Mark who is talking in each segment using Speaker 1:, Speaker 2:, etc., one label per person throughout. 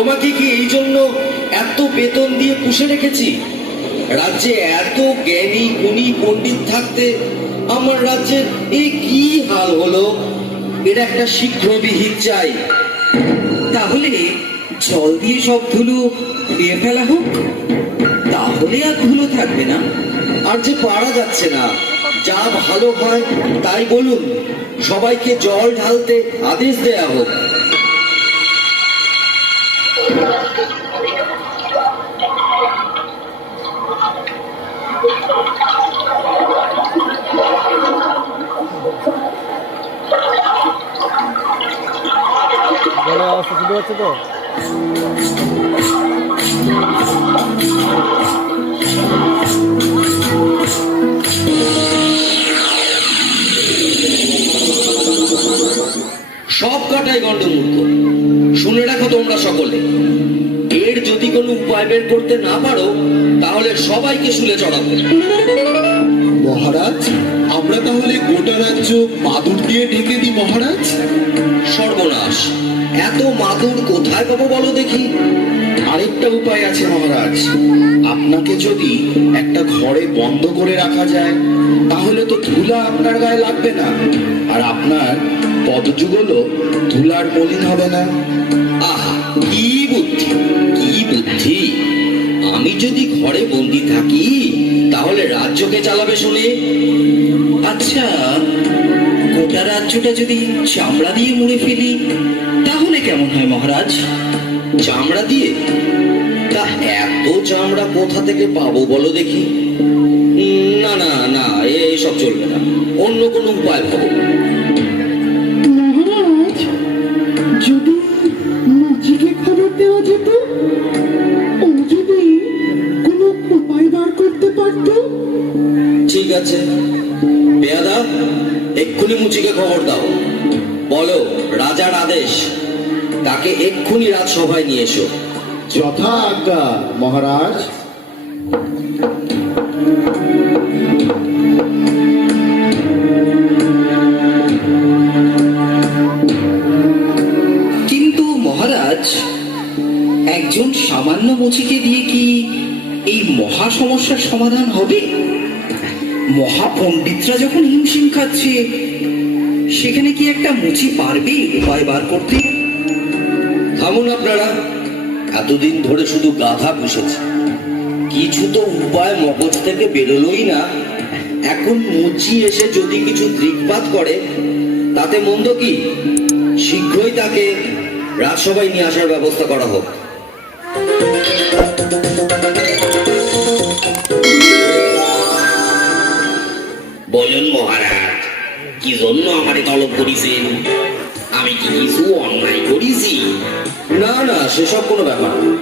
Speaker 1: তোমাকে কি এই জন্য এত বেতন দিয়ে পুষে রেখেছি? রাজ্যে এত জ্ঞানী, গুণী পণ্ডিত থাকতে আমার রাজ্যের এ কি হাল হলো? এর একটা শীঘ্র বিহিত চাই।
Speaker 2: তাহলে জল দিয়ে সব ধুলো ধুয়ে ফেলা হোক। তাহলে আর ধুলো থাকবে না।
Speaker 1: আর যে পারা যাচ্ছে না, যা ভালো হয় তাই বলুন, সবাইকে জল ঢালতে আদেশ দেয়া হোক।
Speaker 3: জলের অবস্থা শুনতে পাচ্ছ তো?
Speaker 1: সব কাটাই গণ্ডমূর্খ। শুনে রাখো তোমরা সকলে। এর যদি কোনো উপায় বের করতে না পারো, তাহলে সবাইকে শুলে চড়াবো।
Speaker 4: মহারাজ মাদুর দিয়ে ঢেকে দিই মহারাজ?
Speaker 1: সর্বনাশ। এত মাদুর কোথায় পাবো বলো দেখি।
Speaker 4: আরেকটা উপায় আছে মহারাজ। আপনাকে যদি একটা ঘরে বন্ধ করে রাখা যায়, তাহলে তো ধুলা আপনার গায়ে লাগবে না। আর আপনার পদযুগলও ধুলার মলিন হবে না।
Speaker 1: আহা, কি বুদ্ধি কি বুদ্ধি। আমি যদি ঘরে বন্দি থাকি তাহলে রাজ্যকে চালাবে শুনে?
Speaker 2: আচ্ছা গোটা রাজ্যটা যদি চামড়া দিয়ে মুড়ে ফেলি, তাহলে কেমন হয় মহারাজ?
Speaker 1: চামড়া দিয়ে? তা এত চামড়া কোথা থেকে পাবো বলো দেখি। না না না এসব চলবে না। অন্য কোনো উপায় ভাবো।
Speaker 5: যদি মুচিকে খবর দেওয়া যেত
Speaker 1: ঠিক আছে। পেয়াদা এক্ষুনি মুচিকে খবর দাও। বলো রাজার আদেশ। তাকে এক্ষুনি রাজসভায় নিয়ে এসো।
Speaker 4: যথা আজ্ঞা মহারাজ।
Speaker 2: কিন্তু মহারাজ একজন সামান্য মুচিকে দিয়ে কি এই মহা সমস্যার সমাধান হবে? মহাপণ্ডিতরা যখন হিমশিম খাচ্ছে, সেখানে কি একটা মুচি পারবে উপায় বার করতে?
Speaker 1: থামুন আপনারা। এতদিন ধরে শুধু গাধা পুষেছি। কিছু তো উপায় মগজ থেকে বেরোলোই না। এখন মুচি এসে যদি কিছু দৃকপাত করে, তাতে মন্দ কি? শীঘ্রই তাকে রাজসভায় নিয়ে আসার ব্যবস্থা করা হোক।
Speaker 6: জন্য আমারে তলব করিছেন। আমি কি কিছু অন্যায় করিছি?
Speaker 1: না না সেসব কোনো ব্যাপার না।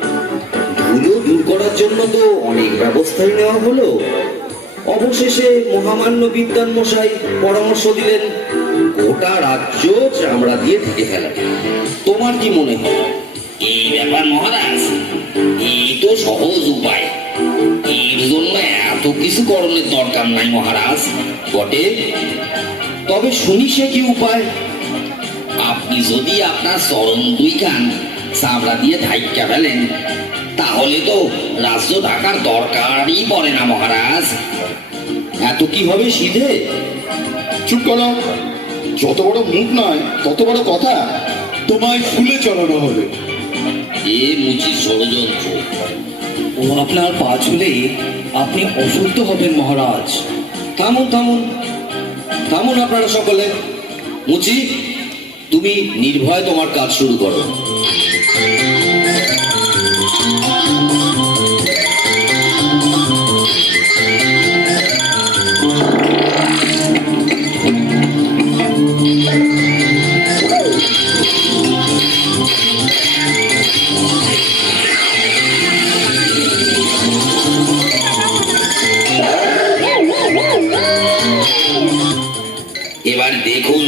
Speaker 1: ধুলো দূর করার জন্য তো অনেক ব্যবস্থাই নেওয়া হলো। অবশেষে মহামান্য বিদ্যান মশাই পরামর্শ দিলেন গোটা রাজ্য চামড়া দিয়ে ঢেকে ফেলা। তোমার কি মনে হয়?
Speaker 6: এই ব্যাপার মহারাজ এই তো সহজ উপায়। এর জন্য এত কিছু করণের দরকার নাই মহারাজ।
Speaker 1: বটে? তবে শুনি সে কি উপায়?
Speaker 6: আপনি যদি আপনার চরণ দুই কান চামড়া দিয়ে ধাইকা ফেলেন তাহলে তো রাজ্য ঢাকার দরকারই পড়ে না মহারাজ।
Speaker 1: এত কি হবে সিধে?
Speaker 4: চুপ করো। যত বড় মুখ নয় তত বড় কথা। তোমায় ফুলে চলানো হবে।
Speaker 6: এ মুচি ষড়যন্ত্র।
Speaker 2: ও আপনার পা ছুলে আপনি অশুদ্ধ হবেন মহারাজ।
Speaker 1: থামুন থামুন। থামুন আপনারা সকলে? মুচি তুমি নির্ভয় তোমার কাজ শুরু করো।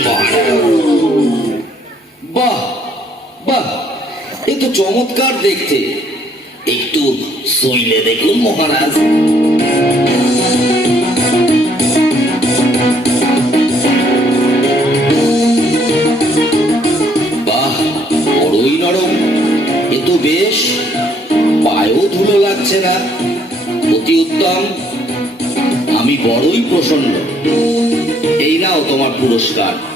Speaker 6: মহারাজ
Speaker 1: বাহ বাহ, এ তো চমৎকার দেখতে।
Speaker 6: একটু সইলে দেখুন মহারাজ।
Speaker 1: বাহ, বড়ই নরম। এ তো বেশ, পায়েও ধুলো লাগছে না। অতি উত্তম। আমি বড়ই প্রসন্ন। এই নাও তোমার পুরস্কার।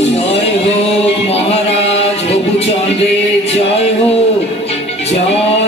Speaker 7: জয় মহারাজ হবুচন্দ্রের জয় হোক। জয়